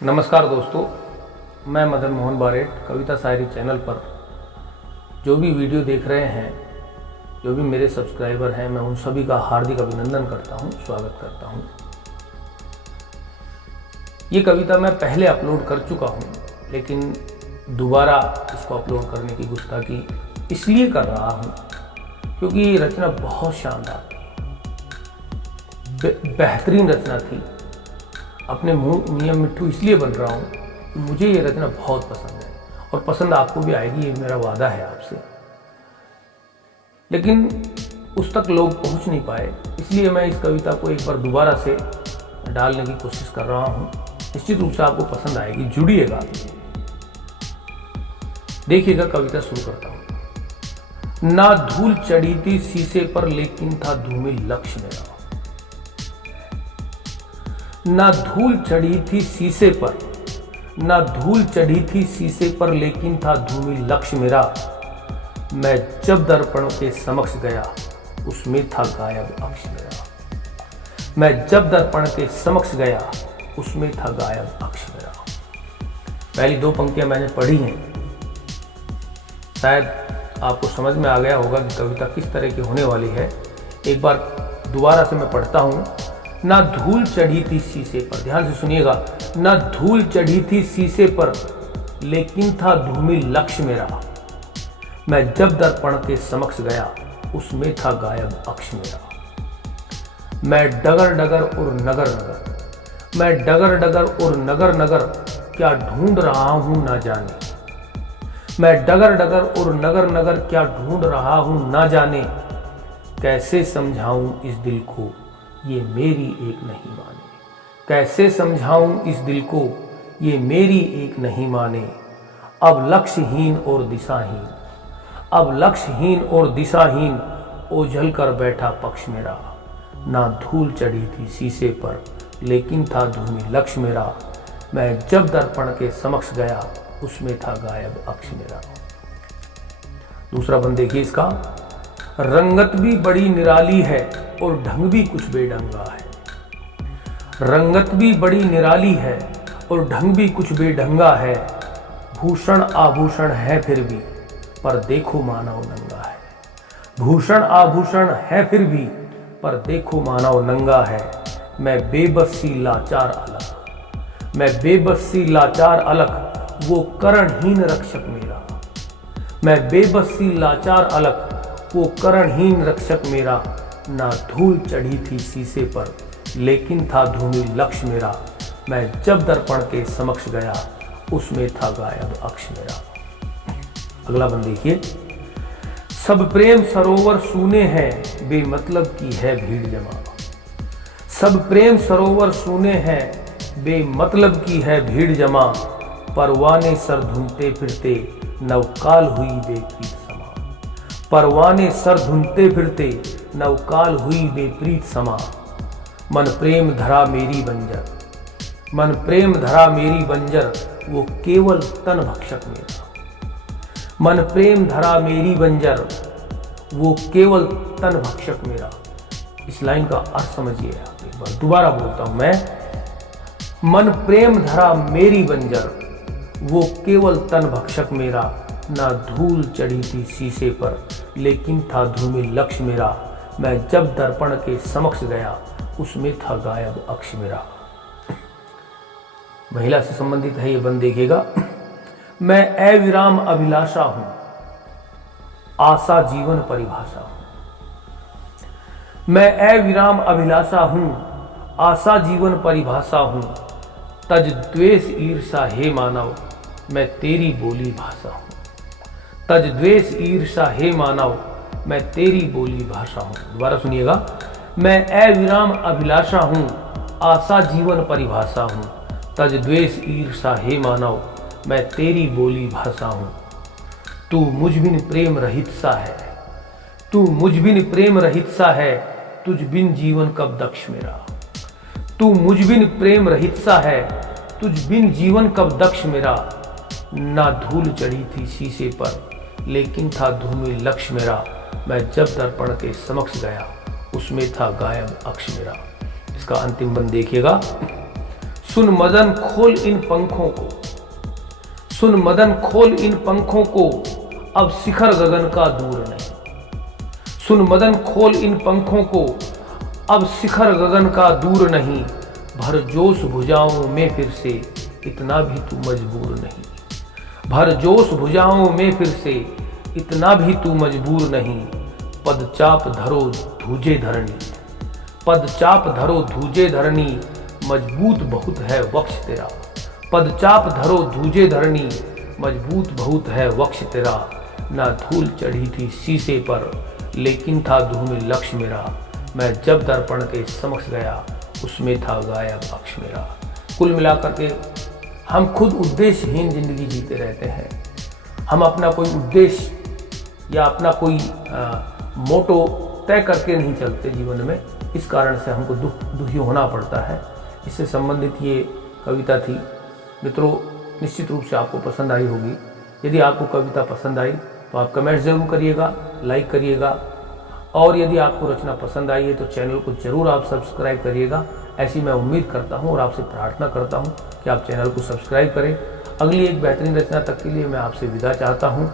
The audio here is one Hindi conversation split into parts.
नमस्कार दोस्तों, मैं मदन मोहन बारेट कविता शायरी चैनल पर जो भी वीडियो देख रहे हैं, जो भी मेरे सब्सक्राइबर हैं, मैं उन सभी का हार्दिक अभिनंदन करता हूं, स्वागत करता हूं। ये कविता मैं पहले अपलोड कर चुका हूं, लेकिन दोबारा इसको अपलोड करने की गुस्ताखी इसलिए कर रहा हूं क्योंकि ये रचना बहुत शानदार बेहतरीन रचना थी। अपने मुंह मियां मिट्ठू इसलिए बन रहा हूँ कि मुझे ये रचना बहुत पसंद है और पसंद आपको भी आएगी, ये मेरा वादा है आपसे। लेकिन उस तक लोग पहुँच नहीं पाए, इसलिए मैं इस कविता को एक बार दोबारा से डालने की कोशिश कर रहा हूँ। निश्चित रूप से आपको पसंद आएगी, जुड़िएगा, देखिएगा। कविता शुरू करता हूँ। ना धूल चढ़ी थी शीशे पर, लेकिन था धूमिल लक्ष्य मेरा। ना धूल चढ़ी थी शीशे पर, ना धूल चढ़ी थी शीशे पर, लेकिन था धूमिल लक्ष्य मेरा। मैं जब दर्पण के समक्ष गया, उसमें था गायब अक्ष मेरा। मैं जब दर्पण के समक्ष गया, उसमें था गायब अक्ष मेरा। पहली दो पंक्तियां मैंने पढ़ी हैं, शायद आपको समझ में आ गया होगा कि कविता किस तरह की होने वाली है। एक बार दोबारा से मैं पढ़ता हूं। ना धूल चढ़ी थी शीशे पर, ध्यान से सुनिएगा। ना धूल चढ़ी थी शीशे पर, लेकिन था धूमिल लक्ष्य मेरा। मैं जब दर्पण के समक्ष गया, उसमें था गायब अक्ष मेरा। मैं डगर डगर और नगर नगर, मैं डगर डगर और नगर नगर, क्या ढूंढ रहा हूं ना जाने। मैं डगर डगर और नगर नगर, क्या ढूंढ रहा हूं ना जाने। कैसे समझाऊं इस दिल को, ये मेरी एक नहीं माने। कैसे समझाऊं इस दिल को, ये मेरी एक नहीं माने। अब लक्ष्यहीन और दिशाहीन, अब लक्ष्यहीन और दिशाहीन, ओझल कर बैठा पक्ष मेरा। ना धूल चढ़ी थी शीशे पर, लेकिन था धूमिल लक्ष्य मेरा। मैं जब दर्पण के समक्ष गया, उसमें था गायब अक्ष मेरा। दूसरा बंद देखिए इसका। रंगत भी बड़ी निराली है और ढंग भी कुछ बेढंगा है। रंगत भी बड़ी निराली है और ढंग भी कुछ बेढंगा है। भूषण आभूषण है फिर भी, पर देखो मानव नंगा है। भूषण आभूषण है फिर भी, पर देखो मानव नंगा है। मैं बेबसी लाचार अलग, मैं बेबसी लाचार अलग, वो करणहीन रक्षक मेरा। मैं बेबसी लाचार अलग, वो करणहीन रक्षक मेरा। ना धूल चढ़ी थी शीशे पर, लेकिन था धूमिल लक्ष्य मेरा। मैं जब दर्पण के समक्ष गया, उसमें था गायब अक्ष मेरा। अगला बंद देखिए। सब प्रेम सरोवर सूने हैं, बेमतलब की है भीड़ जमा। सब प्रेम सरोवर सूने हैं, बेमतलब की है भीड़ जमा। परवाने सर धुनते फिरते, नवकाल हुई बेप्रीत समा। परवाने सर धुनते फिरते, नवकाल हुई बेप्रीत समा। मन प्रेम धरा मेरी बंजर, मन प्रेम धरा मेरी बंजर, वो केवल तन भक्षक मेरा। मन प्रेम धरा मेरी बंजर, वो केवल तन भक्षक मेरा। इस लाइन का अर्थ समझिए आप। एक बार दोबारा बोलता हूं मैं। मन प्रेम धरा मेरी बंजर, वो केवल तन भक्षक मेरा। ना धूल चढ़ी थी शीशे पर, लेकिन था धूमिल लक्ष्य मेरा। मैं जब दर्पण के समक्ष गया, उसमें था गायब अक्ष मेरा। महिला से संबंधित है ये बंद, देखिएगा। मैं अविराम अभिलाषा हूं, आशा जीवन परिभाषा हूं। मैं अविराम अभिलाषा हूं, आशा जीवन परिभाषा हूं। तज द्वेष ईर्षा हे मानव, मैं तेरी बोली भाषा हूं। तज द्वेष ईर्षा हे मानव, मैं तेरी बोली भाषा हूं। दोबारा सुनिएगा। मैं अविराम अभिलाषा हूं, आशा जीवन परिभाषा हूं। तज द्वेष ईर्षा हे मानव, मैं तेरी बोली भाषा हूं। तू मुझ बिन प्रेम रहित सा है, तू मुझ बिन प्रेम रहित सा है, तुझ बिन जीवन कब दक्ष मेरा। तू मुझ बिन प्रेम रहित सा है, तुझ बिन जीवन कब दक्ष मेरा। ना धूल चढ़ी थी शीशे पर, लेकिन था धूमिल लक्ष्य मेरा। मैं जब दर्पण के समक्ष गया, उसमें था गायब अक्ष मेरा। इसका अंतिम बंद देखिएगा। सुन मदन खोल इन पंखों को, सुन मदन खोल इन पंखों को, अब शिखर गगन का दूर नहीं। सुन मदन खोल इन पंखों को, अब शिखर गगन का दूर नहीं। भर जोश भुजाओं में फिर से, इतना भी तू मजबूर नहीं। भर जोश भुजाओं में फिर से, इतना भी तू मजबूर नहीं। पदचाप धरो धूजे धरणी, पदचाप धरो धूजे धरणी, मजबूत बहुत है वक्ष तेरा। पदचाप धरो धूजे धरणी, मजबूत बहुत है वक्ष तेरा। ना धूल चढ़ी थी शीशे पर, लेकिन था धूमिल लक्ष्य मेरा। मैं जब दर्पण के समक्ष गया, उसमें था गायब अक्ष मेरा। कुल मिलाकर के हम खुद उद्देश्यहीन जिंदगी जीते रहते हैं। हम अपना कोई उद्देश्य या अपना कोई मोटो तय करके नहीं चलते जीवन में। इस कारण से हमको दुखी होना पड़ता है। इससे संबंधित ये कविता थी। मित्रों, निश्चित रूप से आपको पसंद आई होगी। यदि आपको कविता पसंद आई तो आप कमेंट जरूर करिएगा, लाइक करिएगा, और यदि आपको रचना पसंद आई है तो चैनल को जरूर आप सब्सक्राइब करिएगा। ऐसी मैं उम्मीद करता हूँ और आपसे प्रार्थना करता हूँ कि आप चैनल को सब्सक्राइब करें। अगली एक बेहतरीन रचना तक के लिए मैं आपसे विदा चाहता हूँ।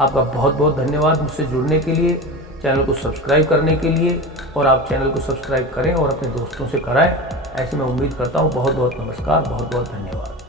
आपका बहुत बहुत धन्यवाद मुझसे जुड़ने के लिए, चैनल को सब्सक्राइब करने के लिए, और आप चैनल को सब्सक्राइब करें और अपने दोस्तों से कराएं। ऐसी मैं उम्मीद करता हूँ। बहुत बहुत नमस्कार, बहुत बहुत धन्यवाद।